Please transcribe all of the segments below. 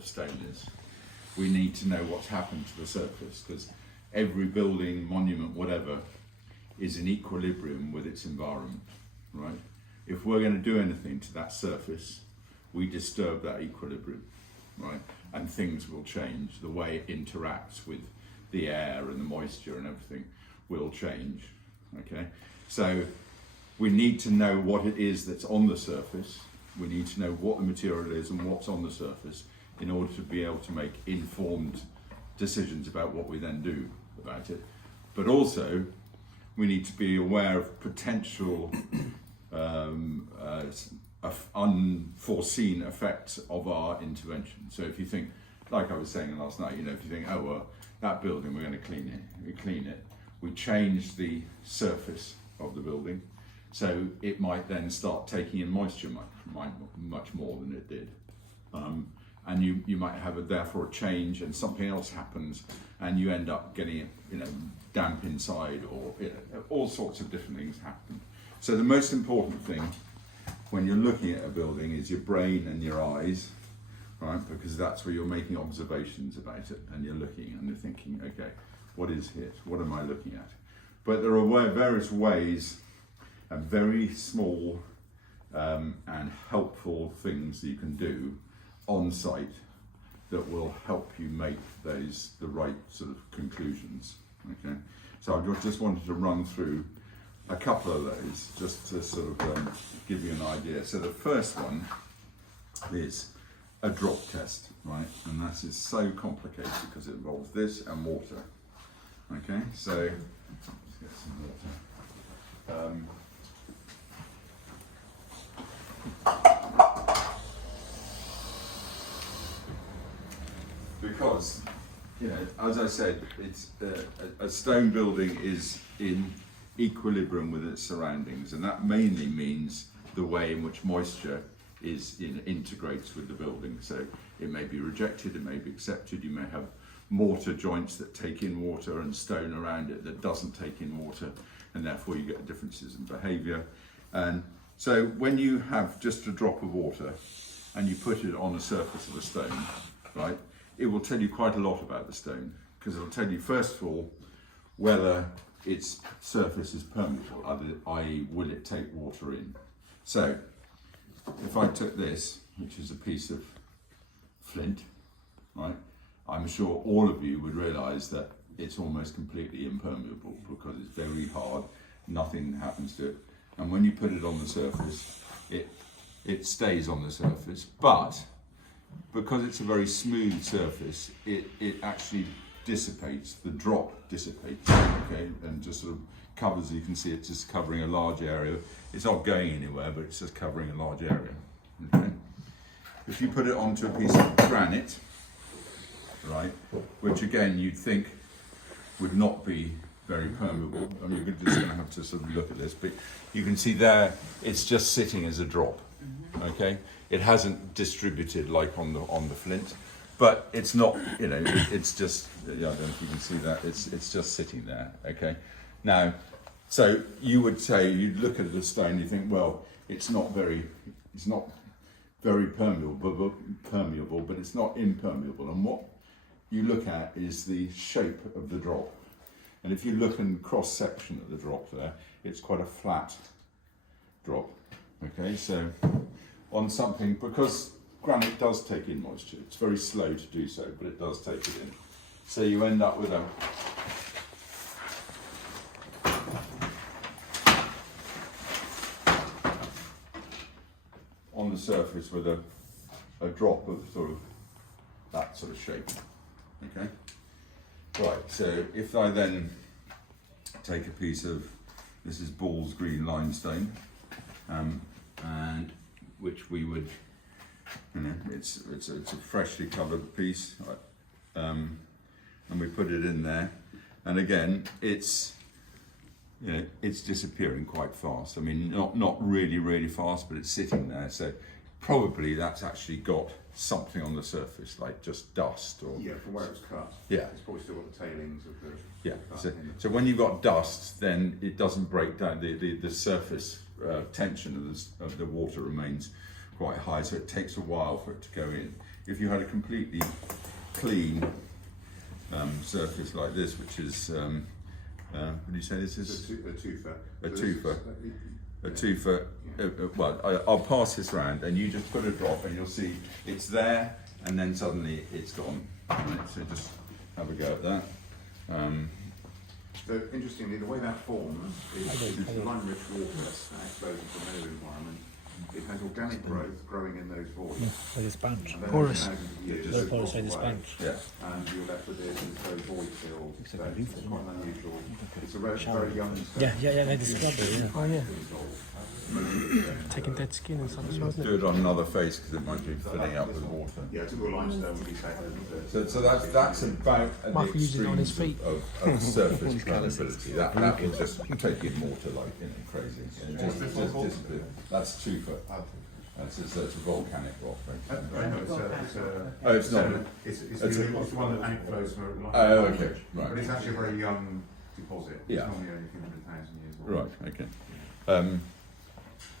the stone is. We need to know what's happened to the surface, because every building, monument, whatever, is in equilibrium with its environment, right? If we're going to do anything to that surface, we disturb that equilibrium, right? And things will change. The way it interacts with the air and the moisture and everything will change, okay? So we need to know what it is that's on the surface. We need to know what the material is and what's on the surface in order to be able to make informed decisions about what we then do about it. But also, we need to be aware of potential unforeseen effects of our intervention. So if you think, like I was saying last night, you know, if you think, oh well, that building, we're going to clean it. We clean it. We change the surface of the building, so it might then start taking in moisture much more than it did. And you might have therefore a change, and something else happens, and you end up getting it, you know, damp inside, or you know, all sorts of different things happen. So the most important thing when you're looking at a building is your brain and your eyes, right? Because that's where you're making observations about it, and you're looking and you're thinking, okay, what is it? What am I looking at? But there are various ways and very small and helpful things that you can do on site that will help you make the right sort of conclusions, okay? So I just wanted to run through a couple of those just to sort of give you an idea. So the first one is a drop test, right? And that is so complicated because it involves this and water, okay? So let's get some water. Because, you know, as I said, it's a stone building is in equilibrium with its surroundings, and that mainly means the way in which moisture integrates with the building. So it may be rejected, it may be accepted. You may have mortar joints that take in water and stone around it that doesn't take in water, and therefore you get differences in behaviour. And so when you have just a drop of water and you put it on the surface of a stone, right, it will tell you quite a lot about the stone, because it will tell you, first of all, whether its surface is permeable, i.e. will it take water in. So if I took this, which is a piece of flint, right, I'm sure all of you would realise that it's almost completely impermeable because it's very hard, nothing happens to it. And when you put it on the surface, it stays on the surface, but because it's a very smooth surface, it actually dissipates, the drop dissipates, okay, and just sort of covers, you can see it's just covering a large area. It's not going anywhere, but it's just covering a large area, okay. If you put it onto a piece of granite, right, which again you'd think would not be very permeable, I mean, you're just going to have to sort of look at this, but you can see there it's just sitting as a drop, okay. It hasn't distributed like on the flint, but it's not, you know, it's just, yeah, I don't know if you can see that, it's just sitting there, okay. Now, so you would say, you'd look at the stone, you think, well, it's not very permeable, but it's not impermeable. And what you look at is the shape of the drop. And if you look in cross section at the drop there, it's quite a flat drop, okay. So on something, because granite does take in moisture, it's very slow to do so, but it does take it in. So you end up with on the surface with a drop of sort of that sort of shape, okay. Right, so if I then take a piece of, this is Ball's green limestone, and which we would, you know, it's a freshly coloured piece, and we put it in there, and again it's, you know, it's disappearing quite fast. I mean, not really fast, but it's sitting there. So probably that's actually got something on the surface, like just dust or, yeah, from where it's cut. Yeah, it's probably still got the tailings of the. Yeah. So when you've got dust, then it doesn't break down. The surface tension of the water remains quite high, so it takes a while for it to go in. if you had a completely clean surface like this, which is, what do you say this is? A twofer. A twofer. A twofer. Well, I'll pass this round, and you just put a drop, and you'll see it's there, and then suddenly it's gone. Right, so just have a go at that. So interestingly, the way that forms is it's lime-rich water exposed from no environment. It has organic growth growing in those voids. Like a sponge. And then Porous. over the years, Very it porous, like a drops away, sponge. Yeah. and you're left with this very void-filled Looks space. like a It's leaf, quite unusual. It's a very young Yeah, like the scrubber, yeah. Oh yeah, taking dead skin and stuff as well, Let's isn't do it? it on another face because it might be filling up with water. Yeah, typical limestone would be taken. So that's about the Mark uses it on his extremes feet. of surface permeability. That will just take in water like crazy. And just disappear. That's 2 foot. That's it's a volcanic rock. Oh, it's not. It's the one that outflows for a lot. Oh, okay, right. But it's actually a very young deposit. It's Yeah. normally only a few 100,000 years old. Right. Okay.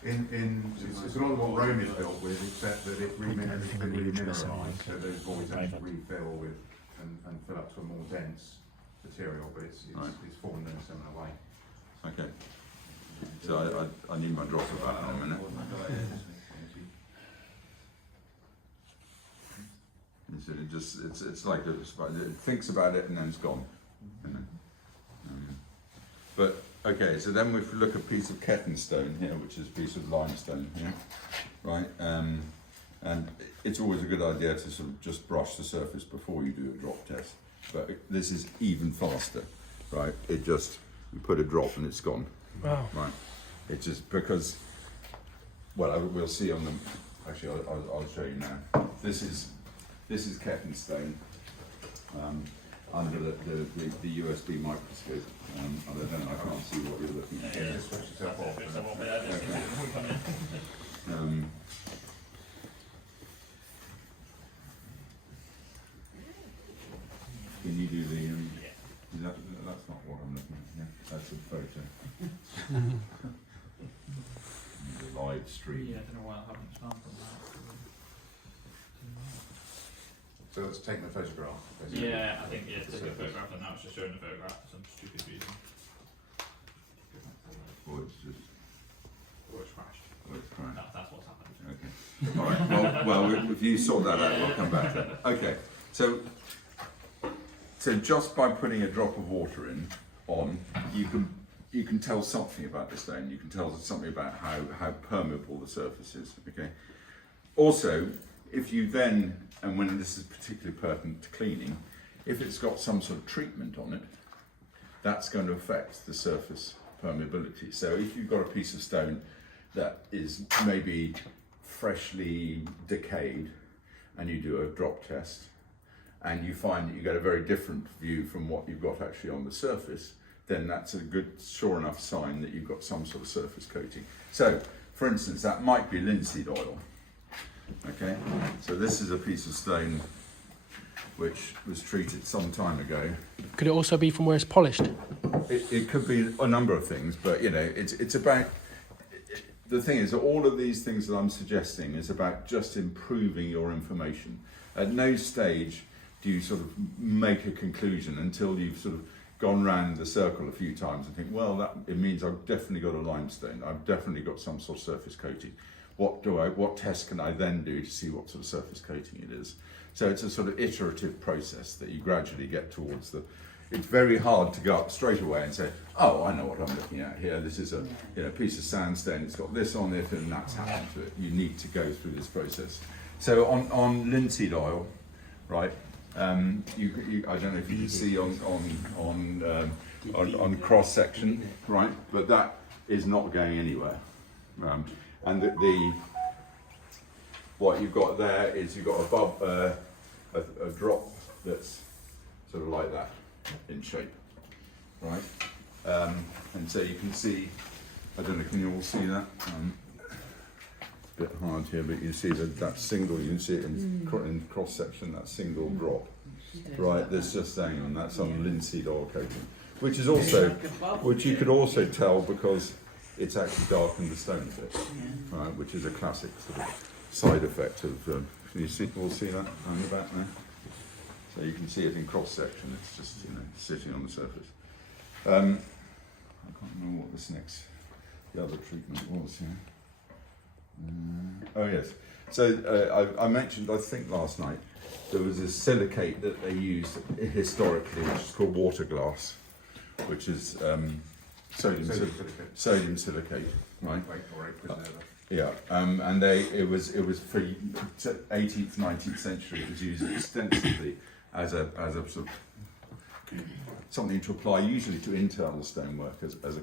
It's a lot of what Rome is built with, except that it's been remineralised, so those voids actually refill with and fill up to a more dense material, but it's Right. formed in a similar way. Okay. So I need my dropper back in a minute. So it just it's like it thinks about it and then it's gone. You know? But okay, so then we look at a piece of Ketton stone here, which is a piece of limestone here, right? And it's always a good idea to sort of just brush the surface before you do a drop test. But this is even faster, right? It just you put a drop and it's gone. Wow. Right. It's just because, well, we'll see on the. Actually, I'll show you now. This is Ketton stone under the USB microscope. I don't know. I can't see what you're looking at. Yeah, just switch yourself off. Can you do the? That's not what I'm looking at. Yeah, that's a photo. The live stream. Yeah, I don't know why I haven't found them. So it's taking a photograph. basically. Yeah, I think yeah, it's taking a photograph and now it's just showing a photograph for some stupid reason. Or it's just. Or it's crashed. Or it's crying. That's what's happened. Okay. All right. Well, if you sort that out, we'll come back to it. Okay. So just by putting a drop of water on, you can tell something about the stone. You can tell something about how permeable the surface is. Okay. Also, if you then, and when this is particularly pertinent to cleaning, if it's got some sort of treatment on it, that's going to affect the surface permeability. So if you've got a piece of stone that is maybe freshly decayed and you do a drop test and you find that you get a very different view from what you've got actually on the surface, then that's a good, sure enough sign that you've got some sort of surface coating. So, for instance, that might be linseed oil. Okay, so this is a piece of stone which was treated some time ago. Could it also be from where it's polished? It could be a number of things, but you know, it's about, the thing is that all of these things that I'm suggesting is about just improving your information. At no stage do you sort of make a conclusion until you've sort of gone round the circle a few times and think, well, it means I've definitely got a limestone, I've definitely got some sort of surface coating. What test can I then do to see what sort of surface coating it is? So it's a sort of iterative process that you gradually get towards the. It's very hard to go up straight away and say, oh, I know what I'm looking at here. This is a piece of sandstone. It's got this on it, and that's happened to it. You need to go through this process. So on linseed oil, right? I don't know if you can see on cross section, right? But that is not going anywhere. And what you've got there is you've got a drop that's sort of like that in shape, right? And so you can see, I don't know, can you all see that? It's a bit hard here, but you see that single, you can see it in cross section, that single drop, right? That's just staying on, that's on linseed oil coating, which you could also tell because it's actually darkened the stone a bit, right? Which is a classic sort of side effect of Can you see? All see that on the back there? So you can see it in cross section. It's just sitting on the surface. I can't remember what the other treatment was here. Oh yes. So I mentioned, I think last night, there was a silicate that they used historically, which is called water glass, which is sodium silicate, right? Or a preserver. Yeah, and it was for 18th, 19th century. It was used extensively as a sort of something to apply, usually to internal stonework as a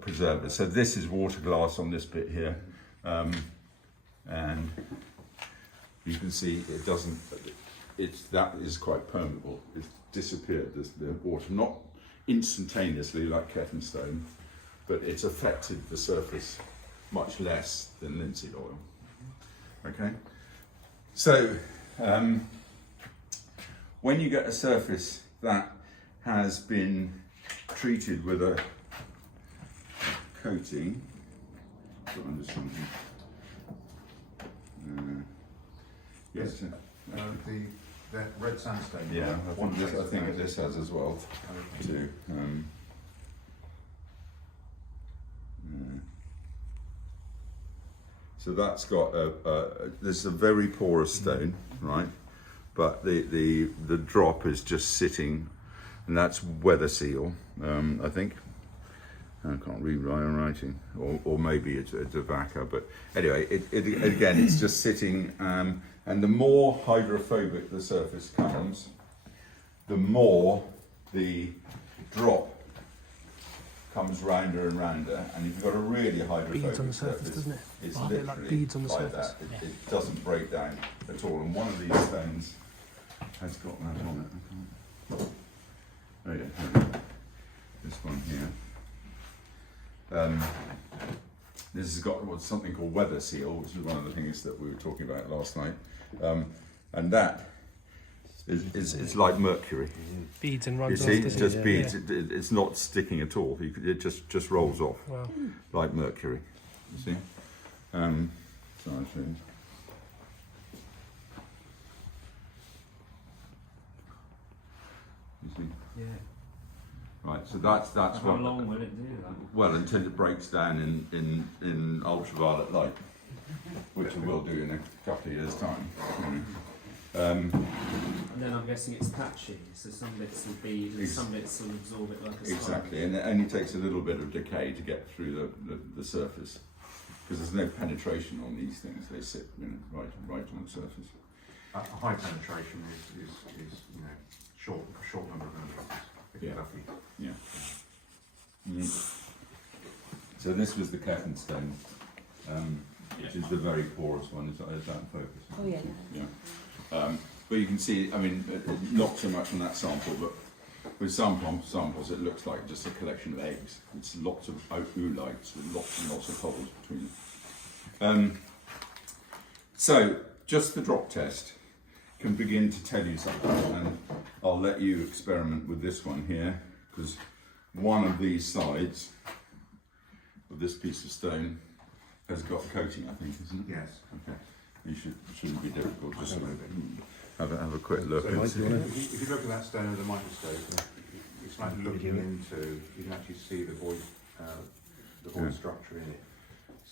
preserver. So this is water glass on this bit here, and you can see it doesn't. That is quite permeable. It's disappeared. The water, not instantaneously like Ketton stone, but it's affected the surface much less than linseed oil. Okay, so when you get a surface that has been treated with a coating, I'm just thinking, Yes. The red sandstone. yeah, I think this has as well too. So that's got this is a very porous stone, right? But the drop is just sitting, and that's weather seal, I think. I can't read my own writing, or maybe it's a vaca, but anyway, it again, it's just sitting, and the more hydrophobic the surface comes, the more the drop comes rounder and rounder, and if you've got a really hydrophobic Beads on the surface, doesn't it? it's Oh, a bit literally like beads on the like surface. that. It doesn't break down at all, and one of these stones has got that on it. Oh yeah, this one here. This has got what's something called weather seal, which is one of the things that we were talking about last night, and that is like mercury. Beads and You runs see, off. it's doesn't just it? beads. Yeah. It's not sticking at all. It just rolls off Wow. like mercury. You see? So I'll show you. You see? Yeah. Right. So that's How what. long will it do that? Well, until it breaks down in ultraviolet light, which it will do in a couple of years' time. And then I'm guessing it's patchy, so some bits will bead and some bits will absorb it like a sponge. Exactly, and it only takes a little bit of decay to get through the surface, because there's no penetration on these things. They sit right on the surface. High penetration is short number of millimeters. Yeah. Roughly. Yeah. So this was the Ketton stone, which is the very porous one. Is that in focus? Oh yeah. Yeah. But you can see, I mean, not so much on that sample, but with some samples it looks like just a collection of eggs. It's lots of oolites with lots and lots of holes between them. So just the drop test can begin to tell you something, and I'll let you experiment with this one here, because one of these sides of this piece of stone has got coating, I think, isn't it? Yes. Okay. Shouldn't be difficult. Just have a quick look. So if you look at that stone under the microscope, it's like looking into. You can actually see the void structure in it.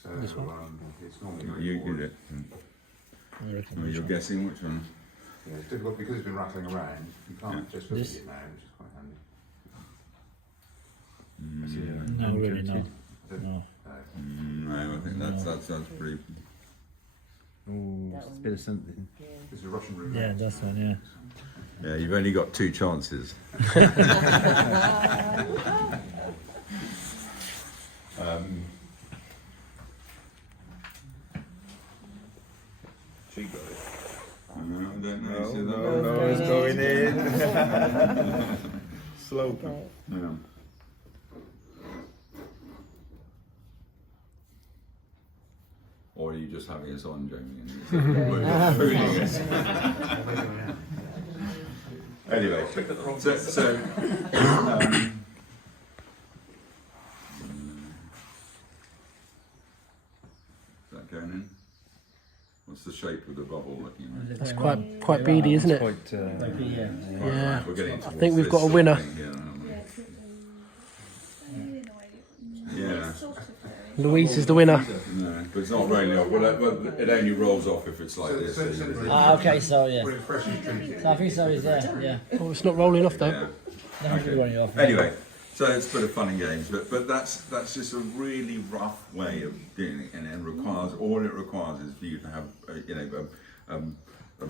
So This one? it's normally very You porous. did it. I reckon Well, this you're one. guessing which one? Yeah, it's difficult because it's been rattling around. You can't just look This? at it now, which is quite handy. No, really, no. No. No, I think that's pretty. Oh, That it's a one. bit of something. It's a Russian roulette. Yeah, that's one, yeah. Yeah, you've only got 2 chances. She got it. I don't know. No, See that? no, no, it's going in. Slow. Yeah. Or are you just having us on, Jamie? And we're fooling us. Anyway, so is that going in? What's the shape of quite beady, isn't it? Quite, Yeah. We're getting I towards think we've this got a sort of winner. thing here, aren't we? Yeah. Louise is the winner. No, but it's not rolling off. Well, it only rolls off if it's like this. so you- Okay, so yeah. Well, it's fresh and drinking. So I think so is yeah. Oh, it's not rolling off though. Yeah. Definitely running off. Anyway, so it's a bit of fun and games, but that's just a really rough way of doing it, and it requires all it requires is for you to have a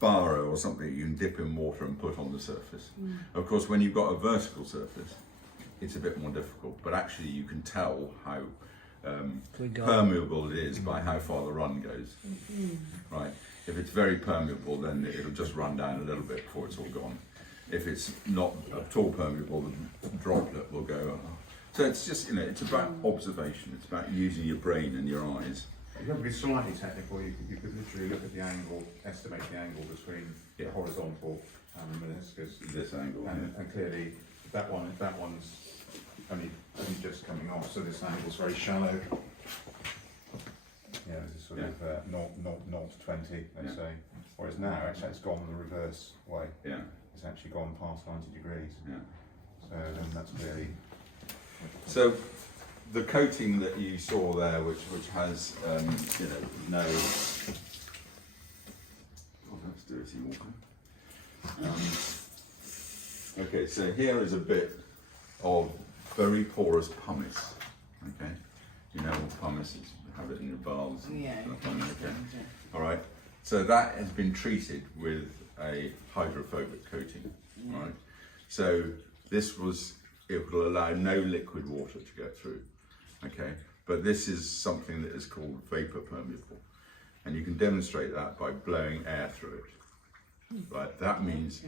bar or something you can dip in water and put on the surface. Of course, when you've got a vertical surface, it's a bit more difficult, but actually you can tell how permeable it is by how far the run goes. Right? If it's very permeable, then it'll just run down a little bit before it's all gone. If it's not at all permeable, the droplet will go. So it's just, it's about observation. It's about using your brain and your eyes. If you have to be slightly technical, you could literally look at the angle, estimate the angle between the horizontal and the meniscus. This angle. And clearly, that one's only just coming off, so this angle's very shallow. Yeah, it's sort of 0 to 20, let's say. Whereas now, actually, it's gone the reverse way. Yeah. It's actually gone past 90 degrees. Yeah. So then that's clearly. So the coating that you saw there, which has no. Oh, that's dirty water. Okay, so here is a bit of very porous pumice. Okay, you know what pumice is? You have it in your baths. Yeah. Okay. All right. So that has been treated with a hydrophobic coating. Right. So it will allow no liquid water to go through. Okay. But this is something that is called vapor permeable, and you can demonstrate that by blowing air through it. Right. That means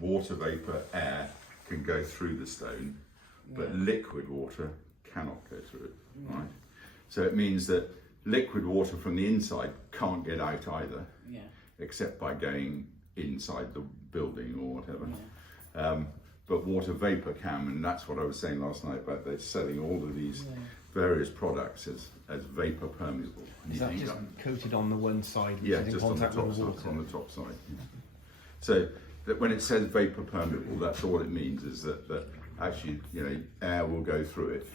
water vapor, air can go through the stone, but liquid water cannot go through it, right? So it means that liquid water from the inside can't get out either, except by going inside the building or whatever. But water vapor can, and that's what I was saying last night about they're selling all of these various products as vapor permeable. Is that just coated on the one side, which Yeah, is in just on the contact top with the side. water? On the top side. So that when it says vapor permeable, that's all it means is that actually air will go through it,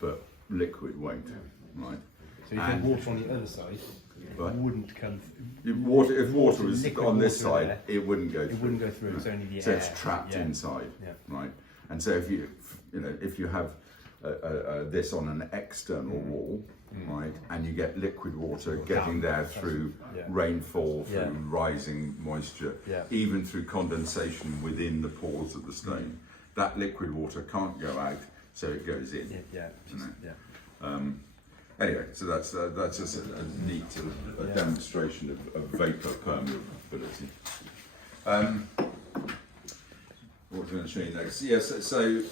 but liquid won't. Right. So you think water on the other side wouldn't come. If water was liquid on this water side, there, it wouldn't go through. It wouldn't go through. It's only the So air. it's trapped inside, right? And so if you have this on an external wall, right, and you get liquid water getting there through rainfall, through rising moisture, even through condensation within the pores of the stone, that liquid water can't go out, so it goes in. Anyway, so that's just a neat demonstration of vapor permeability. What was I going to show you next? Yes, so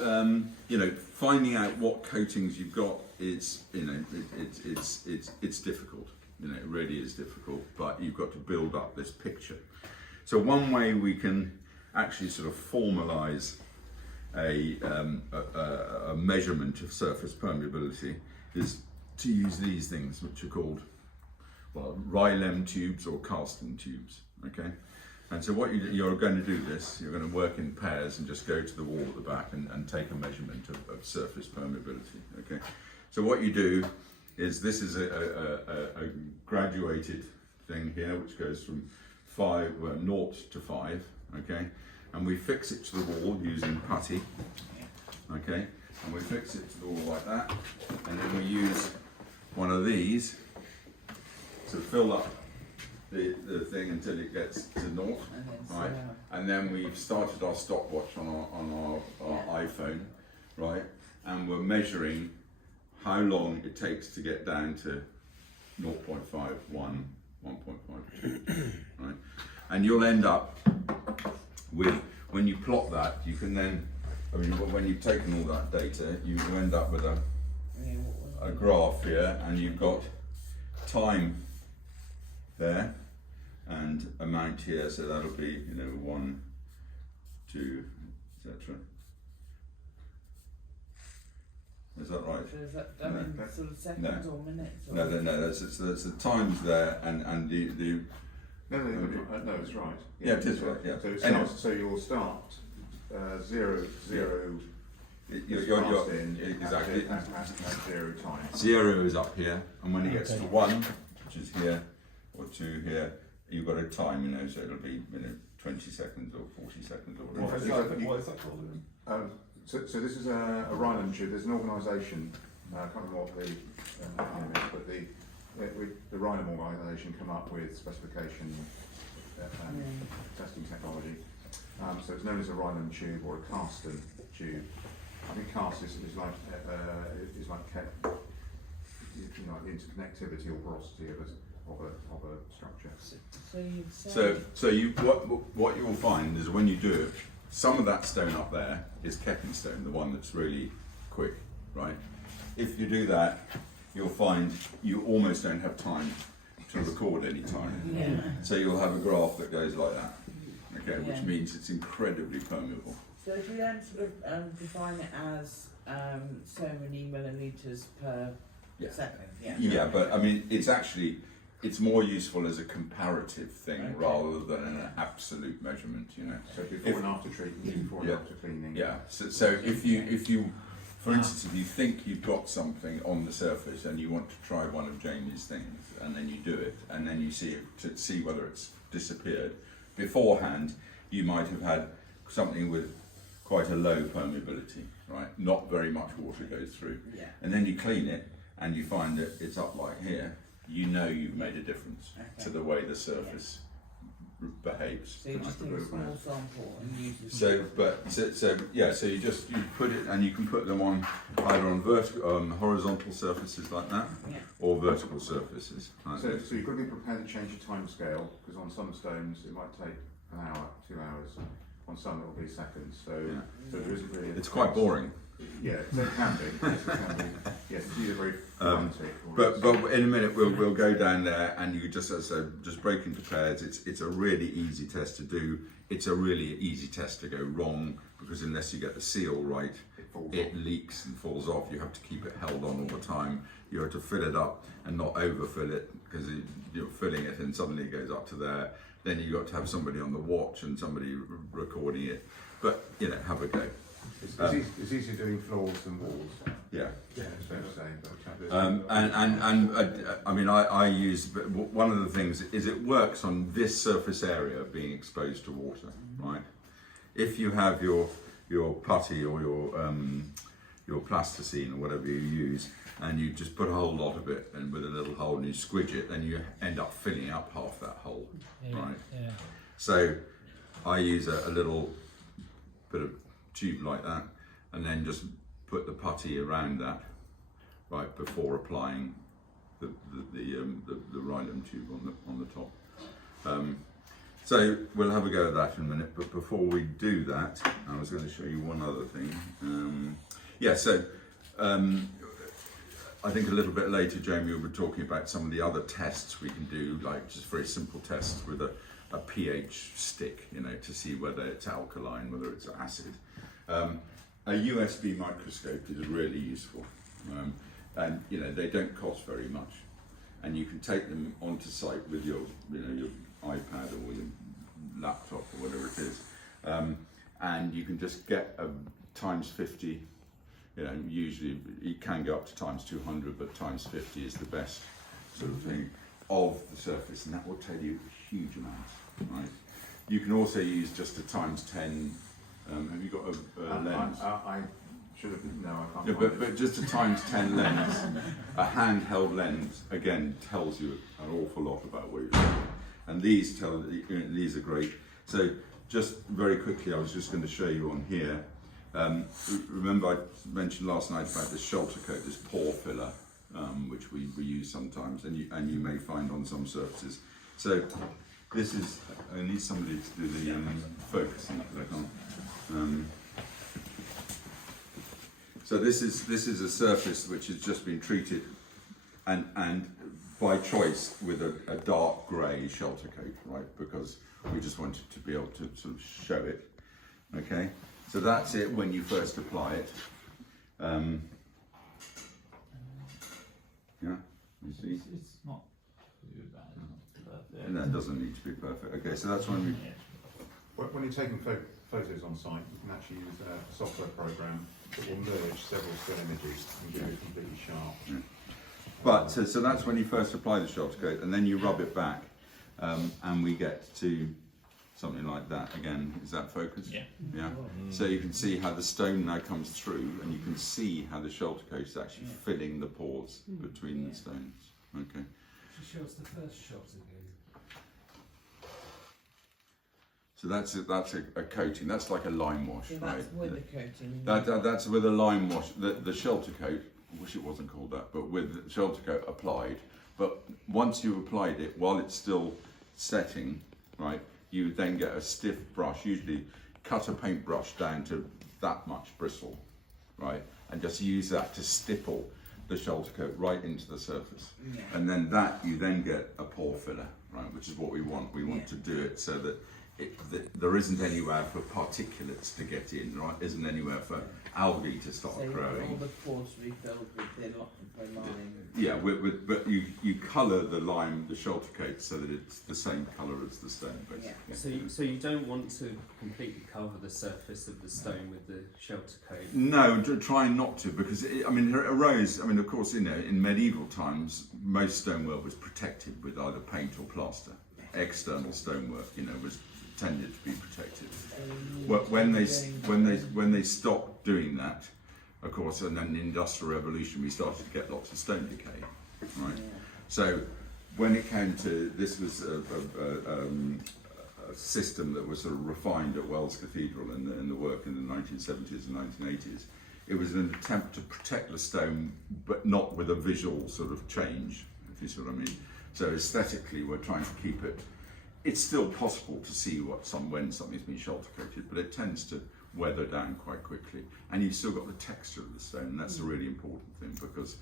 finding out what coatings you've got is it's difficult. It really is difficult, but you've got to build up this picture. So one way we can actually sort of formalise a measurement of surface permeability is to use these things, which are called Rylem tubes or casting tubes. Okay. And so what you're going to do this, you're going to work in pairs and just go to the wall at the back and take a measurement of surface permeability, okay? So what you do is, this is a graduated thing here, which goes from 0 to 5, okay? And we fix it to the wall using putty, okay? And we fix it to the wall like that, and then we use one of these to fill up the thing until it gets to 0, right? And then we've started our stopwatch on our iPhone, right? And we're measuring how long it takes to get down to 0.5, 1, 1.5, right? And you'll end up with, when you plot that, you can then, when you've taken all that data, you end up with a graph here, and you've got time there and amount here, so that'll be 1, 2, etc. Is that right? So is that done in sort of seconds or minutes? Or No, there's the times there, and No, it's right. Yeah, it is right, yeah. So, it Anyway. starts, so you'll start 0, 0. You're passed in exactly. at 0 time. 0 is up here, and when it gets to 1, which is here, or 2 here, you've got a time, so it'll be 20 seconds or 40 seconds or What whatever. is that called? So this is a Rhineland tube. There's an organisation, I can't remember what the name is, but the Rhineland organisation come up with specification testing technology. So it's known as a Rhineland tube or a Karsten tube. I think Karsten is like the interconnectivity or porosity of a structure. So what you will find is when you do it, some of that stone up there is Kepping stone, the one that's really quick, right? If you do that, you'll find you almost don't have time to record any time. Yeah. So you'll have a graph that goes like that, okay, which means it's incredibly permeable. So if you then sort of define it as so many millimetres per second, Yeah, but I mean, it's more useful as a comparative thing rather than an absolute measurement, So before and after treatment, before and after cleaning. Yeah. So if you, for instance, if you think you've got something on the surface and you want to try one of Jamie's things, and then you do it, and then you see whether it's disappeared. Beforehand, you might have had something with quite a low permeability, right? Not very much water goes through. Yeah. And then you clean it, and you find that it's up like here. You've made a difference to the way the surface behaves. So you just take a small sample and use it. So you put it, and you can put them on either on horizontal surfaces like that, or vertical surfaces. Like So this. you've got to be prepared to change your time scale, because on some stones it might take an hour, 2 hours. On some it will be seconds. So there isn't really. It's quite boring. Yeah, it can be. Yes, it can be. Yes, it's either very frantic. But in a minute we'll go down there, and you just break into pairs. It's a really easy test to do. It's a really easy test to go wrong, because unless you get the seal right, it leaks and falls off. You have to keep it held on all the time. You have to fill it up and not overfill it, because you're filling it and suddenly it goes up to there. Then you've got to have somebody on the watch and somebody recording it. But have a go. It's easier doing floors than walls. Yeah. Yeah, it's fair to say. I mean, I use, but one of the things is it works on this surface area being exposed to water, right? If you have your putty or your plasticine or whatever you use, and you just put a whole lot of it and with a little hole and you squidge it, then you end up filling up half that hole, right? Yeah. So I use a little bit of tube like that, and then just put the putty around that right before applying the Rhineland tube on the top. So we'll have a go at that in a minute, but before we do that, I was going to show you one other thing. I think a little bit later, Jamie will be talking about some of the other tests we can do, like just very simple tests with a pH stick, to see whether it's alkaline, whether it's acid. A USB microscope is really useful, and they don't cost very much, and you can take them onto site with your iPad or your laptop or whatever it is, and you can just get a times 50. Usually you can go up to times 200, but times 50 is the best sort of thing of the surface, and that will tell you huge amounts, right? You can also use just a times 10. Have you got a lens? I should have. No, I can't. Yeah, but just a times 10 lens, a handheld lens, again tells you an awful lot about what you're doing. And these these are great. So just very quickly, I was just going to show you on here. Remember I mentioned last night about this shelter coat, this pore filler, which we use sometimes, and you may find on some surfaces. So this is, I need somebody to do the focusing, because I can't. So this is a surface which has just been treated, and by choice with a dark grey shelter coat, right? Because we just wanted to be able to sort of show it. Okay. So that's it when you first apply it. Yeah, you see? It's not too bad. perfect. And that doesn't need to be perfect. Okay, so that's when we. When you're taking photos on site, you can actually use a software program that will merge several still images and give you completely sharp. But so that's when you first apply the shelter coat, and then you rub it back, and we get to something like that again. Is that focused? Yeah. Yeah. So you can see how the stone now comes through, and you can see how the shelter coat is actually filling the pores between the stones. Okay. Show us the first shot again. So that's a coating. That's like a lime wash, So right? that's with the coating. That's with a lime wash. The shelter coat. I wish it wasn't called that, but with the shelter coat applied. But once you've applied it, while it's still setting, right, you then get a stiff brush. Usually, cut a paintbrush down to that much bristle, right, and just use that to stipple the shelter coat right into the surface. Yeah. And then you then get a pore filler, right, which is what we want. We want to do it so that there isn't anywhere for particulates to get in, right? Isn't anywhere for algae to start So growing. all the pores refilled with the lime. Yeah, but you colour the lime, the shelter coat, so that it's the same colour as the stone, basically. So you don't want to completely cover the surface of the stone with the shelter coat? No, try not to, because it arose. I mean, of course, in medieval times, most stonework was protected with either paint or plaster. External stonework, was tended to be protected. When they stopped doing that, of course, and then the Industrial Revolution, we started to get lots of stone decay, right? So when it came to this, was a system that was sort of refined at Wells Cathedral in the work in the 1970s and 1980s. It was an attempt to protect the stone, but not with a visual sort of change, if you see what I mean. So aesthetically, we're trying to keep it. It's still possible to see when something's been shelter coated, but it tends to weather down quite quickly. And you've still got the texture of the stone, and that's a really important thing, because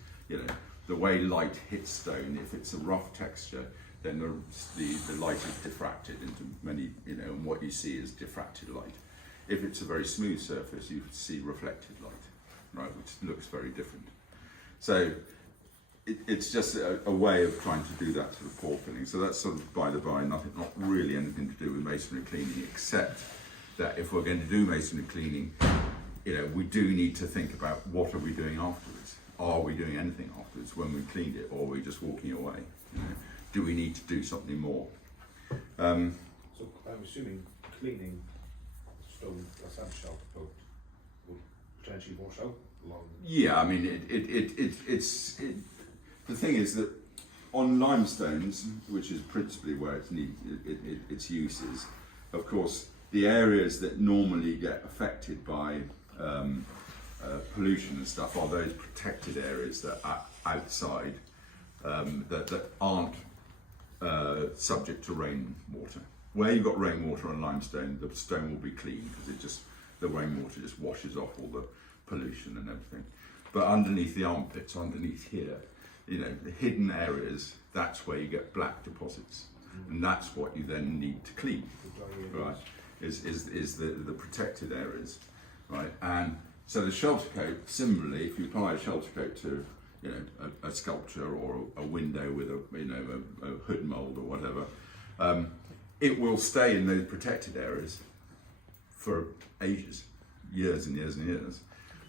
the way light hits stone, if it's a rough texture, then the light is diffracted into many, and what you see is diffracted light. If it's a very smooth surface, you see reflected light, right, which looks very different. So it's just a way of trying to do that sort of pore filling. So that's sort of by the by, not really anything to do with masonry cleaning, except that if we're going to do masonry cleaning, we do need to think about what are we doing afterwards. Are we doing anything afterwards when we cleaned it, or are we just walking away? Do we need to do something more? So I'm assuming cleaning stone that's had shelter coat will potentially wash out along. Yeah, I mean it's the thing is that on limestones, which is principally where its use is, of course, the areas that normally get affected by pollution and stuff are those protected areas that are outside, that aren't subject to rainwater. Where you've got rainwater on limestone, the stone will be clean, because the rainwater just washes off all the pollution and everything. But underneath the armpits, underneath here, the hidden areas, that's where you get black deposits, and that's what you then need to clean, right? Is the protected areas, right? And so the shelter coat, similarly, if you apply a shelter coat to a sculpture or a window with a hood mould or whatever, it will stay in those protected areas for ages, years and years and years.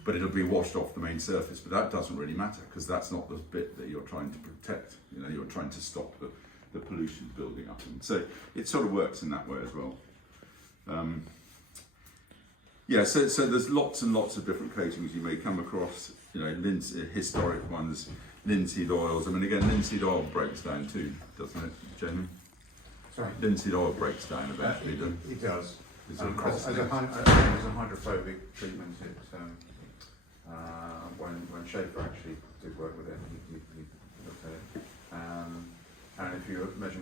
But it'll be washed off the main surface. But that doesn't really matter, because that's not the bit that you're trying to protect. You're trying to stop the pollution building up. And so it sort of works in that way as well. So there's lots and lots of different coatings you may come across. Historic ones, linseed oils. I mean, again, linseed oil breaks down too, doesn't it, Jamie? Sorry? Linseed oil breaks down eventually, doesn't it? It does. Is As it a hydrophobic treatment, when Schaefer actually did work with it, he looked at it. And if you measure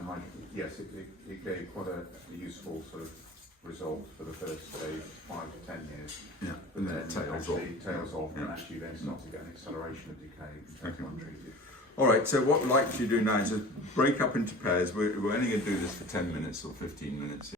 yes, it gave quite a useful sort of result for the first, say, 5 to 10 years. Yeah, But then it tails off. and Yeah. actually then start to get an acceleration of decay, which is untreated. All right, so what we'd like to do now is just break up into pairs. We're only going to do this for 10 minutes or 15 minutes.